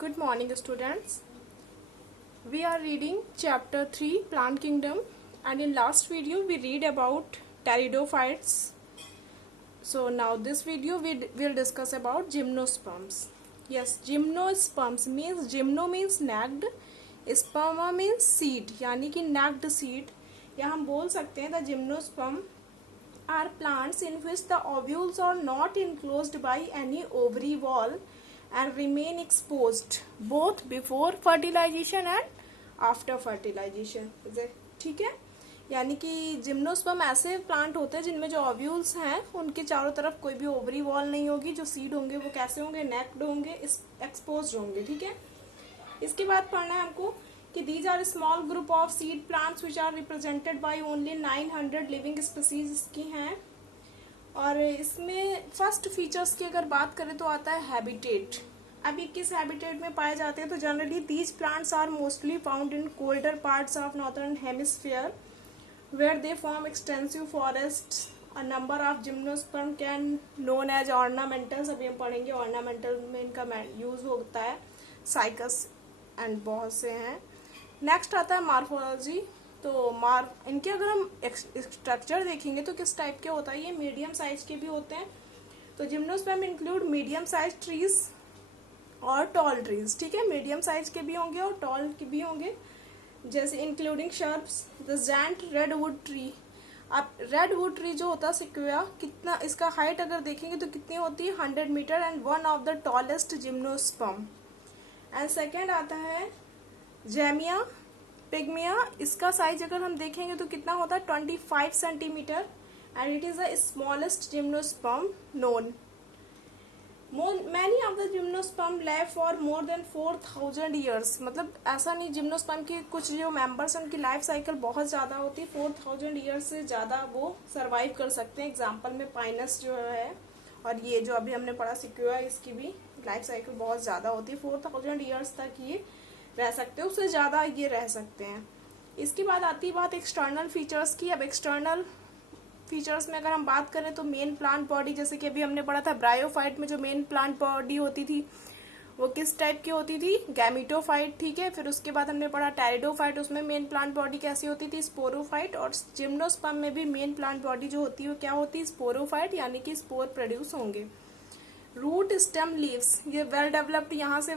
Good morning, students. We are reading chapter 3 Plant Kingdom, and in last video we read about pteridophytes. So now this video we will discuss about gymnosperms. Yes, gymnosperms means gymno means necked, sperma means seed यानी कि necked seed, या हम बोल सकते हैं the gymnosperm are plants in which the ovules are not enclosed by any ovary wall and remain exposed both before fertilization and after fertilization. ठीक है, यानी कि जिम्नोस्पर्म ऐसे प्लांट होते हैं जिनमें जो ओव्यूल्स हैं उनके चारों तरफ कोई भी ओवरी वॉल नहीं होगी. जो सीड होंगे वो कैसे होंगे, नेक्ड होंगे, एक्सपोज होंगे. ठीक है, इसके बाद पढ़ना है हमको कि these are small group of seed plants which are represented by only 900 living species इसकी हैं. और इसमें फर्स्ट फीचर्स की अगर बात करें तो आता है हैबिटेट. अभी किस हैबिटेट में पाए जाते हैं, तो generally these plants are mostly found in colder parts of northern hemisphere where they form extensive forests. A number of gymnosperm can known as ornamentals. अभी हम पढ़ेंगे ऑर्नामेंटल में इनका यूज होता है. साइकस एंड बहुत से हैं. नेक्स्ट आता है मार्फोलॉजी. तो इनके अगर हम स्ट्रक्चर देखेंगे तो किस टाइप के होता है, ये मीडियम साइज के भी होते हैं. तो gymnosperm include medium size trees और टॉल ट्रीज. ठीक है, मीडियम साइज के भी होंगे और टॉल के भी होंगे, जैसे including shrubs, the giant redwood tree. अब रेडवुड ट्री जो होता है सिक्विया, कितना इसका हाइट अगर देखेंगे तो कितनी होती है, 100 metre and one of the tallest gymnosperm. And second आता है जेमिया पिग्मिया. इसका साइज अगर हम देखेंगे तो कितना होता है, 25 centimetre and it is the smallest gymnosperm known. Many of the gymnosperm live for more than 4000 years. मतलब ऐसा नहीं, जिम्नोस्पर्म के कुछ जो मेंबर्स हैं उनकी लाइफ साइकिल बहुत ज़्यादा होती है, 4000 ईयर्स से ज़्यादा वो सर्वाइव कर सकते हैं. एग्जाम्पल में पाइनस जो है और ये जो अभी हमने पढ़ा सिक्योआ, इसकी भी लाइफ साइकिल बहुत ज़्यादा होती है, 4000 ईयर्स तक ये रह सकते हैं, उससे ज़्यादा ये रह सकते हैं. इसके बाद आती है बात एक्सटर्नल फीचर्स की. अब एक्सटर्नल फीचर्स में अगर हम बात करें तो मेन प्लांट बॉडी, जैसे कि अभी हमने पढ़ा था ब्रायोफाइट में जो मेन प्लांट बॉडी होती थी वो किस टाइप की होती थी, गैमिटोफाइट. ठीक है, फिर उसके बाद हमने पढ़ा टेरिडोफाइट, उसमें मेन प्लांट बॉडी कैसी होती थी, स्पोरोफाइट. और जिम्नोस्पर्म में भी मेन प्लांट बॉडी जो होती है वो क्या होती है, स्पोरोफाइट, यानी कि स्पोर प्रोड्यूस होंगे. रूट स्टेम लीव्स, ये वेल डेवलप्ड, यहाँ से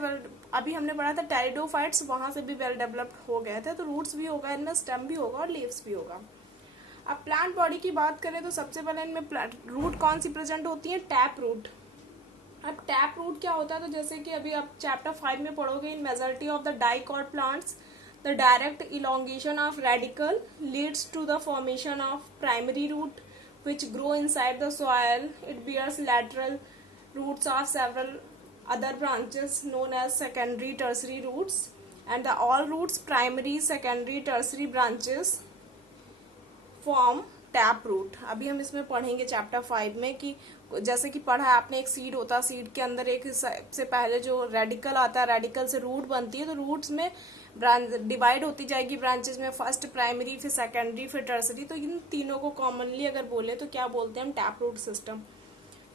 अभी हमने पढ़ा था टेरिडोफाइट्स, वहां से भी वेल डेवलप्ड हो गए थे. तो रूट्स भी होगा इनमें, स्टेम भी होगा और लीव्स भी होगा. अब प्लांट बॉडी की बात करें तो सबसे पहले इनमें रूट कौन सी प्रेजेंट होती है, टैप रूट. अब टैप रूट क्या होता है, तो जैसे कि अभी आप चैप्टर 5 में पढ़ोगे, in majority of the dicot plants the direct elongation of radicle leads to the formation of primary root which grow inside the soil. It bears lateral roots of several other branches known as secondary tertiary roots, and the all roots primary secondary tertiary branches form tap root. अभी हम इसमें पढ़ेंगे chapter 5 में कि जैसे कि पढ़ा है आपने, एक सीड होता है, सीड के अंदर एक से पहले जो रेडिकल आता है, रेडिकल से रूट बनती है. तो रूट्स में डिवाइड होती जाएगी ब्रांचेस में, फर्स्ट प्राइमरी, फिर सेकेंडरी, फिर टर्सरी. तो इन तीनों को कॉमनली अगर बोले तो क्या बोलते हैं हम, टैप रूट सिस्टम.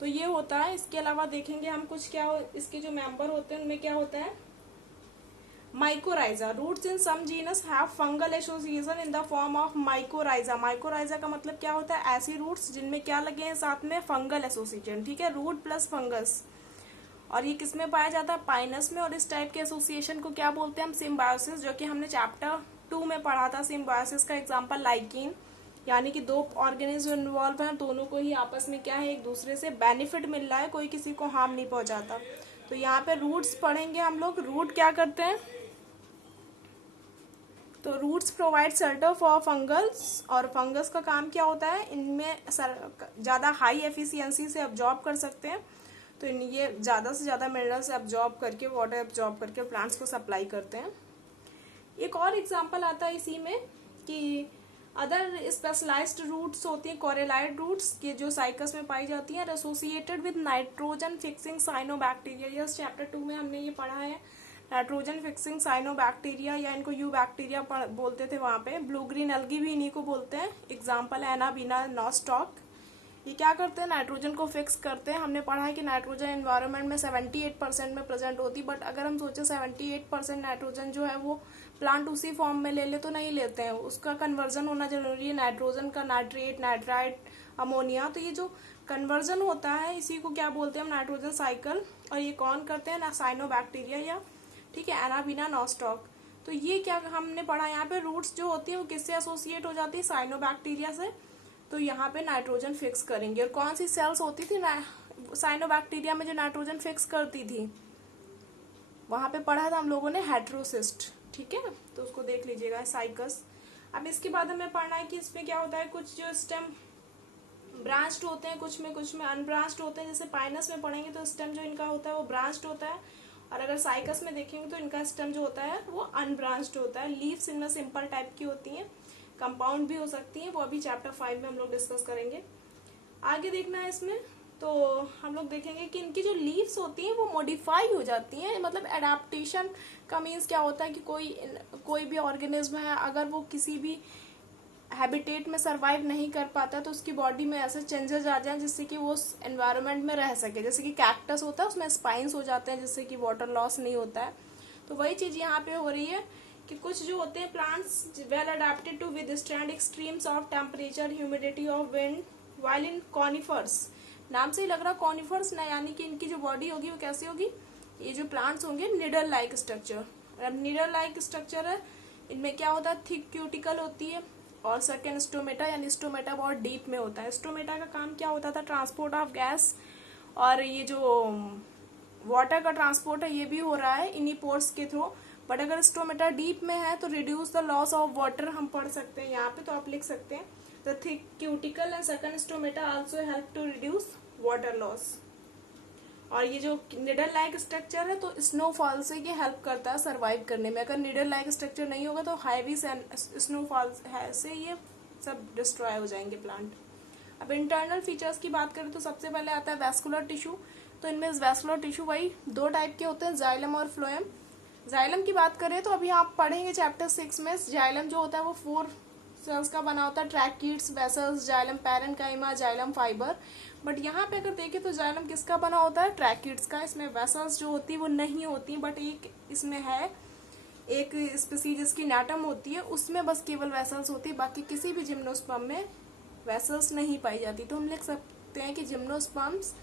तो ये होता है. इसके अलावा देखेंगे हम कुछ क्या इसके जो मेंबर होते हैं उनमें क्या होता है, mycorrhiza. Roots in some genus have fungal association in the form of mycorrhiza. Mycorrhiza का मतलब क्या होता है, ऐसी रूट्स जिनमें क्या लगे हैं साथ में, फंगल एसोसिएशन. ठीक है, रूट प्लस फंगस. और ये किसमें पाया जाता है, पाइनस में. और इस टाइप के एसोसिएशन को क्या बोलते हैं हम, सिम्बायोसिस, जो कि हमने चैप्टर 2 में पढ़ा था. सिम्बायोसिस का एग्जाम्पल लाइकिन, यानी कि दो ऑर्गेनिज्म इन्वॉल्व हैं, दोनों को ही आपस में क्या है, एक दूसरे से बेनिफिट मिल रहा है, कोई किसी को हार्म नहीं पहुंचाता. तो यहाँ पे रूट्स पढ़ेंगे हम लोग. रूट क्या करते हैं, तो roots provide shelter for fungals. और फंगस का काम क्या होता है, इनमें ज़्यादा हाई एफिशिएंसी से अब्जॉर्ब कर सकते हैं. तो ये ज़्यादा से ज़्यादा मिनरल्स अब्जॉर्ब करके, वाटर अब्जॉर्ब करके प्लांट्स को सप्लाई करते हैं. एक और एग्जाम्पल आता है इसी में कि अदर स्पेशलाइज्ड रूट्स होती हैं, कोरेलाइड रूट्स, ये जो साइकस में पाई जाती हैं, associated with nitrogen fixing cyanobacteria. Yes, chapter 2 में हमने ये पढ़ा है, नाइट्रोजन फिक्सिंग साइनोबैक्टीरिया, या इनको यू बैक्टीरिया बोलते थे वहाँ पे. ब्लू ग्रीन एल्गी भी इन्हीं को बोलते हैं. Example anabaena nostoc. ये क्या करते हैं, नाइट्रोजन को फिक्स करते हैं। हमने पढ़ा है कि नाइट्रोजन एनवायरनमेंट में 78% में प्रेजेंट होती, बट अगर हम सोचे 78% नाइट्रोजन जो है वो प्लांट उसी फॉर्म में ले ले तो नहीं लेते हैं, उसका कन्वर्जन होना जरूरी है, नाइट्रोजन का नाइट्रेट, नाइट्राइट, अमोनिया। तो ये जो कन्वर्जन होता है इसी को क्या बोलते हैं हम, नाइट्रोजन साइकिल। और ये कौन करते हैं, साइनोबैक्टीरिया या ठीक है एनाबीना नॉस्टॉक। तो ये क्या हमने पढ़ा, यहाँ पे रूट्स जो होती है वो किससे एसोसिएट हो जाती है, साइनोबैक्टीरिया से। तो यहाँ पे नाइट्रोजन फिक्स करेंगे। और कौन सी सेल्स होती थी साइनोबैक्टीरिया में जो नाइट्रोजन फिक्स करती थी, वहां पे पढ़ा था हम लोगों ने हेटेरोसिस्ट, ठीक है, तो उसको देख लीजिएगा, साइकस। अब इसके बाद हमें पढ़ना है कि इसमें क्या होता है, कुछ जो स्टेम ब्रांच्ड होते हैं, कुछ में अनब्रांच्ड होते हैं। जैसे पाइनस में पढ़ेंगे तो स्टेम जो इनका होता है वो ब्रांच्ड होता है, और अगर साइकस में देखेंगे तो इनका स्टेम जो होता है वो अनब्रांच्ड होता है। लीव्स इनमें सिंपल टाइप की होती हैं, कंपाउंड भी हो सकती हैं, वो अभी चैप्टर 5 में हम लोग डिस्कस करेंगे। आगे देखना है इसमें, तो हम लोग देखेंगे कि इनकी जो लीव्स होती हैं वो मॉडिफाई हो जाती हैं। मतलब एडाप्टेशन का मीन्स क्या होता है कि कोई भी ऑर्गेनिज्म है, अगर वो किसी भी हैबिटेट में सरवाइव नहीं कर पाता तो उसकी बॉडी में ऐसे चेंजेस आ जाएं जिससे कि वो उस एनवायरनमेंट में रह सके। जैसे कि कैक्टस होता है, उसमें स्पाइंस हो जाते हैं जिससे कि वाटर लॉस नहीं होता है। तो वही चीज यहाँ पे हो रही है कि कुछ जो होते हैं plants well adapted to withstand extremes of temperature, humidity of wind, while in conifers. नाम से ही लग रहा कॉनिफर्स ना, यानी कि इनकी जो बॉडी होगी वो कैसी होगी, ये जो प्लांट्स होंगे निडल लाइक स्ट्रक्चर। अब निडल लाइक स्ट्रक्चर है, इनमें क्या होता है, थिक क्यूटिकल होती है, और सेकेंड स्टोमेटा, यानी स्टोमेटा बहुत डीप में होता है। स्टोमेटा का काम क्या होता था, ट्रांसपोर्ट ऑफ गैस, और ये जो वाटर का ट्रांसपोर्ट है ये भी हो रहा है इन्हीं पोर्स के थ्रू। बट अगर स्टोमेटा डीप में है तो reduce the loss of water हम पढ़ सकते हैं यहाँ पे, तो आप लिख सकते हैं the thick cuticle and second stomata also help to reduce water loss. और ये जो निडल लाइक स्ट्रक्चर है तो स्नोफॉल से ये हेल्प करता है सरवाइव करने में। अगर निडल लाइक स्ट्रक्चर नहीं होगा तो हैवी स्नोफॉल से ये सब डिस्ट्रॉय हो जाएंगे प्लांट। अब इंटरनल फीचर्स की बात करें तो सबसे पहले आता है वैस्कुलर टिश्यू। तो इनमें वैस्कुलर टिश्यू वही दो टाइप के होते हैं, जाइलम और फ्लोएम। जाइलम की बात करें तो अभी आप पढ़ेंगे चैप्टर 6 में, जाइलम जो होता है वो 4 सेल्स का बना होता है, tracheids, vessels, xylem parenchyma, xylem fibre. But यहाँ पे अगर देखें तो जाइलम किसका बना होता है, ट्रैकिड्स का। इसमें वेसल्स जो होती है वो नहीं होती, बट एक इसमें है एक स्पीसीज जिसकी नैटम होती है, उसमें बस केवल वेसल्स होती है, बाकी किसी भी जिम्नोस्पर्म में वेसल्स नहीं पाई जाती। तो हम लिख सकते हैं कि जिम्नोस्पर्म्स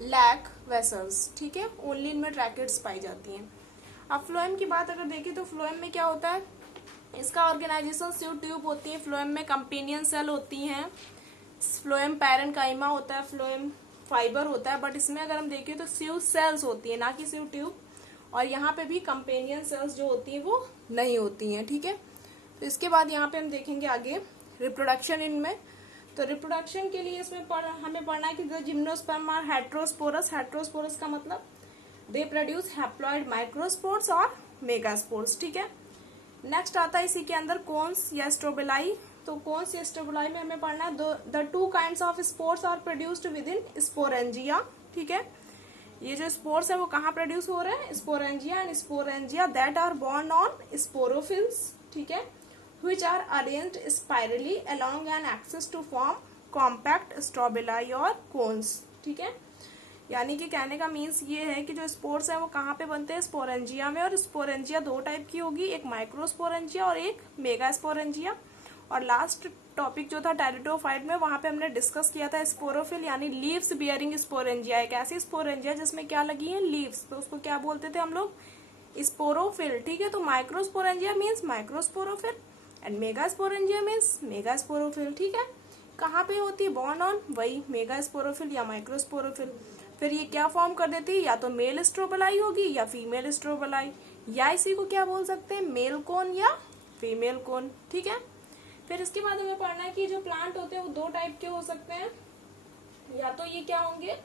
लैक वेसल्स, ठीक है, ओनली इनमें ट्रैकिड्स पाई जाती हैं। अब फ्लोएम की बात अगर देखें तो फ्लोएम में क्या होता है, इसका ऑर्गेनाइजेशन सीव ट्यूब होती है, फ्लोएम में कंपेनियन सेल होती हैं, फ्लोएम पैरेन्काइमा होता है, फ्लोएम फाइबर होता है। बट इसमें अगर हम देखें तो सीव सेल्स होती है, ना कि सीव ट्यूब। और यहाँ पे भी कंपेनियन सेल्स जो होती हैं वो नहीं होती हैं, ठीक है। तो इसके बाद यहाँ पे हम देखेंगे आगे रिप्रोडक्शन इनमें। तो रिप्रोडक्शन के लिए इसमें हमें पढ़ना है कि the gymnosperm are heterosporous. Heterosporous का मतलब दे प्रोड्यूस हैप्लॉइड माइक्रोस्पोर्स और मेगास्पोर्स, ठीक है। नेक्स्ट आता है इसी के अंदर कोन्स या स्ट्रोबेलाई। तो कोन्स या स्ट्रोबेलाई में हमें पढ़ना है the 2 kinds of spores are produced within sporangia, ठीक है। ये जो स्पोर्स है वो कहाँ प्रोड्यूस हो रहे हैं, sporangia and sporangia that are borne on sporophylls, ठीक है, which are arranged spirally along an axis to form compact strobili और cones, ठीक है। यानी कि कहने का मीन्स ये है कि जो स्पोर्स है वो कहाँ पे बनते हैं, स्पोरेंजिया में। और स्पोरेंजिया 2 टाइप की होगी, एक माइक्रोस्पोरेंजिया और एक मेगा स्पोरेंजिया। और लास्ट टॉपिक जो था टेरिडोफाइट में, वहां पे हमने डिस्कस किया था स्पोरोफिल यानी लीव्स बियरिंग स्पोरेंजिया, एक ऐसी स्पोरेंजिया जिसमें क्या लगी है, लीव्स, तो उसको क्या बोलते थे हम लोग, स्पोरोफिल, ठीक है। तो microsporangia means microsporophyll and megasporangia means megasporophyll, ठीक है। कहाँ पे होती है, बॉर्न ऑन वही मेगास्पोरोफिल या माइक्रोस्पोरोफिल। फिर ये क्या फॉर्म कर देती है, या तो मेल स्ट्रोबेलाई होगी या फीमेल स्ट्रोबेलाई, या इसी को क्या बोल सकते हैं, मेल कोन या फीमेल कोन, ठीक है। फिर इसके बाद हमें पढ़ना है कि जो प्लांट होते हैं वो 2 टाइप के हो सकते हैं, या तो ये क्या होंगे,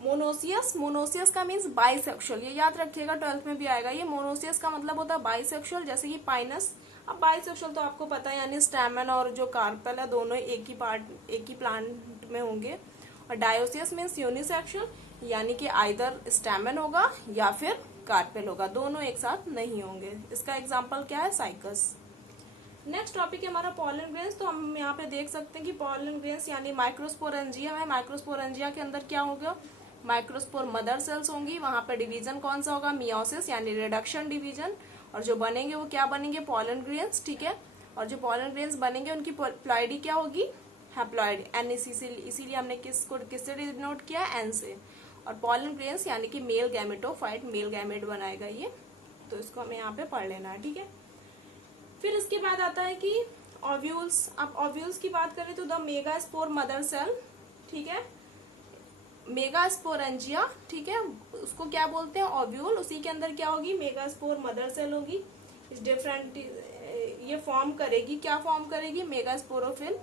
मोनोसियस। मोनोसियस का मीन्स बाइसेक्सुअल, ये याद रखिएगा 12th में भी आएगा। ये मोनोसियस का मतलब होता है बाइसेक्सुअल, जैसे कि पाइनस। अब बाइसेक्सुअल तो आपको पता है, यानी स्टैमेन और जो कार्पेल है दोनों एक ही प्लांट में होंगे। और डायोसियस मीन्स यूनिसेक्सुअल, यानी कि आइदर स्टैमेन होगा या फिर कार्पेल होगा, दोनों एक साथ नहीं होंगे। इसका एग्जाम्पल क्या है, साइकस। नेक्स्ट टॉपिक है हमारा पॉलन ग्रेन्स। तो हम यहाँ पे देख सकते हैं कि पॉलन ग्रेन्स यानी माइक्रोस्पोरेंजिया है। माइक्रोस्पोरेंजिया के अंदर क्या होगा, माइक्रोस्पोर मदर सेल्स होंगी। वहां पर डिवीजन कौन सा होगा, मियोसिस यानी रिडक्शन डिवीजन। और जो बनेंगे वो क्या बनेंगे, पॉलन ग्रेन्स, ठीक है। और जो पॉलन ग्रेन्स बनेंगे उनकी प्लॉइडी क्या होगी, हैप्लॉइड, इसीलिए हमने किससे डिनोट किया, एन से। और पॉलन ग्रेन्स यानी कि मेल गैमेटोफाइट, मेल गैमेट बनाएगा ये, तो इसको हमें यहाँ पे पढ़ लेना है, ठीक है। फिर इसके बाद आता है कि ओव्यूल्स। अब ओव्यूल्स की बात करें तो द मेगास्पोर मदर सेल, ठीक है, मेगास्पोरेंजिया, ठीक है, उसको क्या बोलते हैं, ओव्यूल। उसी के अंदर क्या होगी, मेगास्पोर मदर सेल होगी। इस डिफरेंट ये फॉर्म करेगी, क्या फॉर्म करेगी, मेगास्पोरोफिल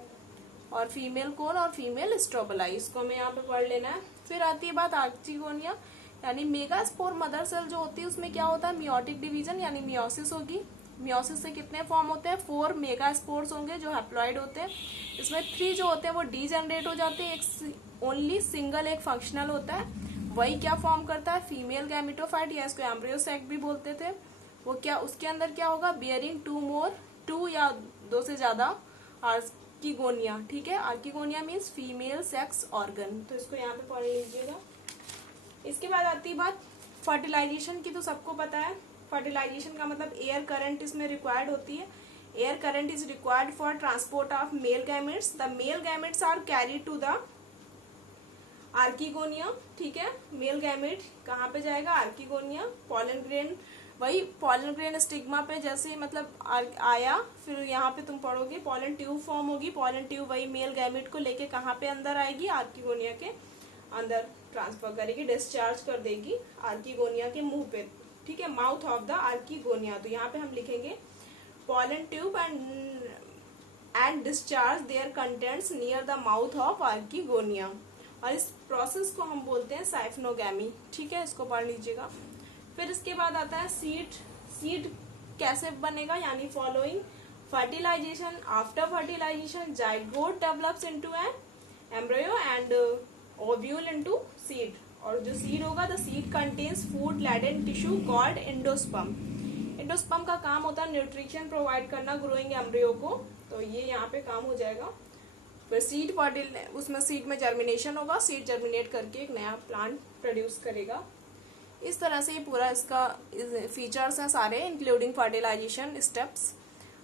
और फीमेल कोन और फीमेल स्ट्रोबलाई, इसको हमें यहाँ पे पढ़ लेना है। फिर आती है बात आर्चिगोनिया, यानी मेगास्पोर मदर सेल जो होती है उसमें क्या होता है, मियोटिक डिवीजन यानी मियोसिस होगी। मियोसिस से कितने फॉर्म होते हैं, 4 मेगास्पोर्स होंगे जो हैप्लॉइड होते हैं। इसमें 3 जो होते हैं वो डीजेनरेट हो जाते हैं, एक ओनली सिंगल एक फंक्शनल होता है। वही क्या फॉर्म करता है, फीमेल गैमेटोफाइट या इसको एम्ब्रियोसैक भी बोलते थे। वो क्या, उसके अंदर क्या होगा, बियरिंग 2 या 2 से ज्यादा आर्किगोनिया, ठीक है। Archegonia means female sex organ, तो इसको यहाँ पे पढ़ लीजिएगा। इसके बाद आती है बात फर्टिलाइजेशन की, तो सबको पता है फर्टिलाइजेशन का मतलब एयर करंट इसमें रिक्वायर्ड होती है। Air current is required for transport of male gametes. The male gametes are carried to the archegonia, ठीक है। मेल गैमेट कहाँ पे जाएगा, आर्किगोनिया। पॉलन ग्रेन, वही पॉलन ग्रेन स्टिग्मा पे जैसे मतलब आया, फिर यहाँ पे तुम पढ़ोगे पॉलन ट्यूब फॉर्म होगी। पॉलन ट्यूब वही मेल गैमेट को लेके कहाँ पे अंदर आएगी, आर्किगोनिया के अंदर ट्रांसफर करेगी, डिस्चार्ज कर देगी आर्किगोनिया के मुंह पे, ठीक है, माउथ ऑफ द आर्किगोनिया। तो यहाँ पे हम लिखेंगे pollen tube and discharge their contents near the mouth of archegonia. और इस प्रोसेस को हम बोलते हैं साइफनोगैमी, ठीक है, इसको पढ़ लीजिएगा। फिर इसके बाद आता है सीड कैसे बनेगा, यानी following fertilization, after fertilization zygote develops into an embryo and ovule into seed. और जो सीड होगा, the seed contains food laden tissue called endosperm. Endosperm का काम होता है न्यूट्रिशन प्रोवाइड करना ग्रोइंग एम्ब्रियो को, तो ये यहाँ पे काम हो जाएगा। फिर सीड उसमें सीड में जर्मिनेशन होगा, सीड जर्मिनेट करके एक नया प्लांट प्रोड्यूस करेगा। इस तरह से ये पूरा इसका फीचर्स हैं सारे, इंक्लूडिंग फर्टिलाइजेशन स्टेप्स।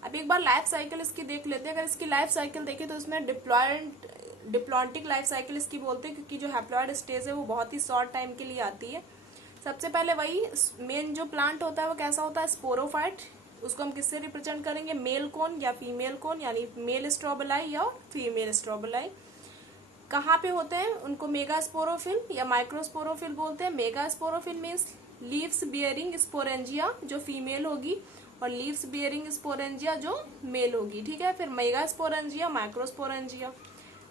अब एक बार लाइफ साइकिल इसकी देख लेते हैं। अगर इसकी लाइफ साइकिल देखें तो इसमें डिप्लॉन्टिक लाइफ साइकिल इसकी बोलते हैं, क्योंकि जो हैप्लॉइड स्टेज है वो बहुत ही शॉर्ट टाइम के लिए आती है। सबसे पहले वही मेन जो प्लांट होता है वो कैसा होता है, स्पोरोफाइट। उसको हम किससे रिप्रेजेंट करेंगे, मेल कोन या फीमेल कोन, यानी मेल स्ट्रोबलाई या फीमेल स्ट्रोबलाई। कहाँ पे होते हैं उनको मेगास्पोरोफिल या माइक्रोस्पोरोफिल बोलते हैं। Megasporophyll means leaves bearing sporangia जो फीमेल होगी, और लीव्स बियरिंग स्पोरेंजिया जो मेल होगी, ठीक है। फिर मेगास्पोरेंजिया, माइक्रोस्पोरेंजिया।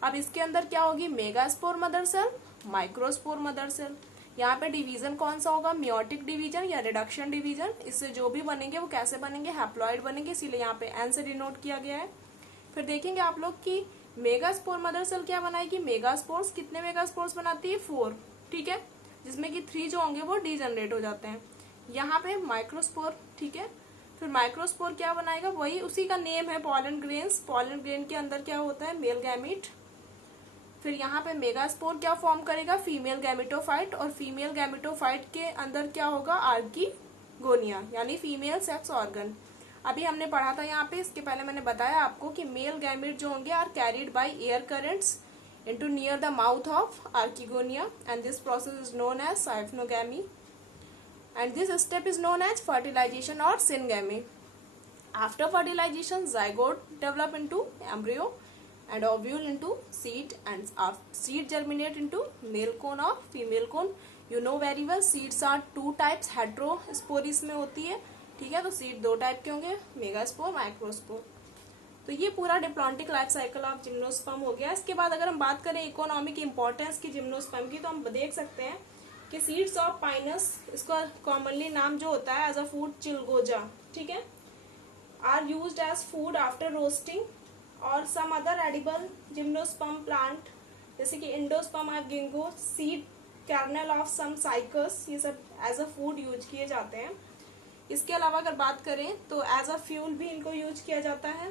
अब इसके अंदर क्या होगी, megaspore mother cell, microspore mother cell. यहाँ पे डिवीजन कौन सा होगा, मियोटिक डिवीजन या रिडक्शन डिवीजन। इससे जो भी बनेंगे वो कैसे बनेंगे, हैप्लॉइड बनेंगे, इसीलिए यहाँ पे एन से डिनोट किया गया है। फिर देखेंगे आप लोग कि मेगास्पोर मदर सेल क्या बनाएगी, मेगास्पोर्स। कितने मेगास्पोर्स बनाती है, 4, ठीक है, जिसमें कि 3 जो होंगे वो डीजनरेट हो जाते हैं। यहाँ पे माइक्रोस्पोर, ठीक है। फिर माइक्रोस्पोर क्या बनाएगा, वही उसी का नेम है पॉलन ग्रेन्स। पॉलन ग्रेन के अंदर क्या होता है, मेल गैमीट। फिर यहाँ पे मेगास्पोर क्या फॉर्म करेगा, फीमेल गैमेटोफाइट, और फीमेल गैमेटोफाइट के अंदर क्या होगा, आर्किगोनिया यानी फीमेल सेक्स ऑर्गन। अभी हमने पढ़ा था यहाँ पे, इसके पहले मैंने बताया आपको कि मेल गैमेट जो होंगे are carried by air currents into near the mouth of archegonia, and this process is known as siphonogamy, and this step is known as fertilization और syngamy. After fertilization zygote develop into embryo and ovule into seed, and seed germinate into male cone or female cone. You know very well seeds are 2 types, heterosporis में होती है, ठीक है। तो seed 2 type के होंगे, megaspore, microspore. तो ये पूरा diplontic life cycle of gymnosperm हो गया। इसके बाद अगर हम बात करें इकोनॉमिक इंपॉर्टेंस की जिम्नोस्पर्म की, तो हम देख सकते हैं कि सीड्स ऑफ पाइनस, इसका कॉमनली नाम जो होता है एज अ फूड चिलगोजा, ठीक है, are used as food after roasting. और some other edible gymnosperm plant जैसे कि endosperm of ginkgo, seed kernel of some cycas, ये सब एज अ फूड यूज किए जाते हैं। इसके अलावा अगर बात करें तो एज अ फ्यूल भी इनको यूज किया जाता है।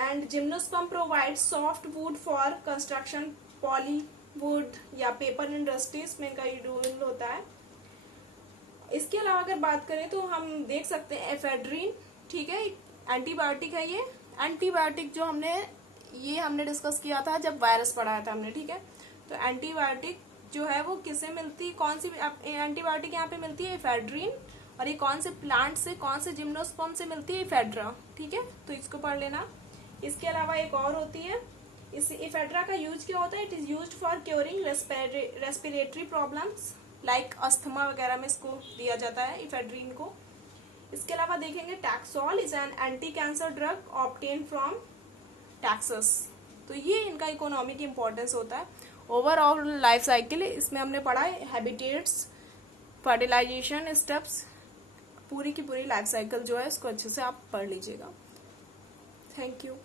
And gymnosperm provide soft wood for construction, Pollywood या पेपर इंडस्ट्रीज में इनका यूज होता है। इसके अलावा अगर बात करें तो हम देख सकते हैं एफेड्रीन, ठीक है, एंटीबायोटिक है। ये एंटीबायोटिक जो हमने डिस्कस किया था जब वायरस पढ़ाया था हमने, ठीक है। तो एंटीबायोटिक जो है वो किससे मिलती है, कौन सी एंटीबायोटिक यहाँ पे मिलती है, एफेड्रीन। और ये कौन से प्लांट से, कौन से जिम्नोस्पर्म से मिलती है, एफेड्रा, ठीक है। तो इसको पढ़ लेना। इसके अलावा एक और होती है, इस एफेड्रा का यूज क्या होता है, it is used for curing respiratory problems like asthma वगैरह में इसको दिया जाता है एफेड्रीन को। इसके अलावा देखेंगे taxol is an anti cancer drug obtain from Texas. तो ये इनका इकोनॉमिक इंपॉर्टेंस होता है। ओवरऑल लाइफ साइकिल इसमें हमने पढ़ा है, हैबिटेट्स, फर्टिलाइजेशन स्टेप्स, पूरी की पूरी लाइफ साइकिल जो है इसको अच्छे से आप पढ़ लीजिएगा। Thank you.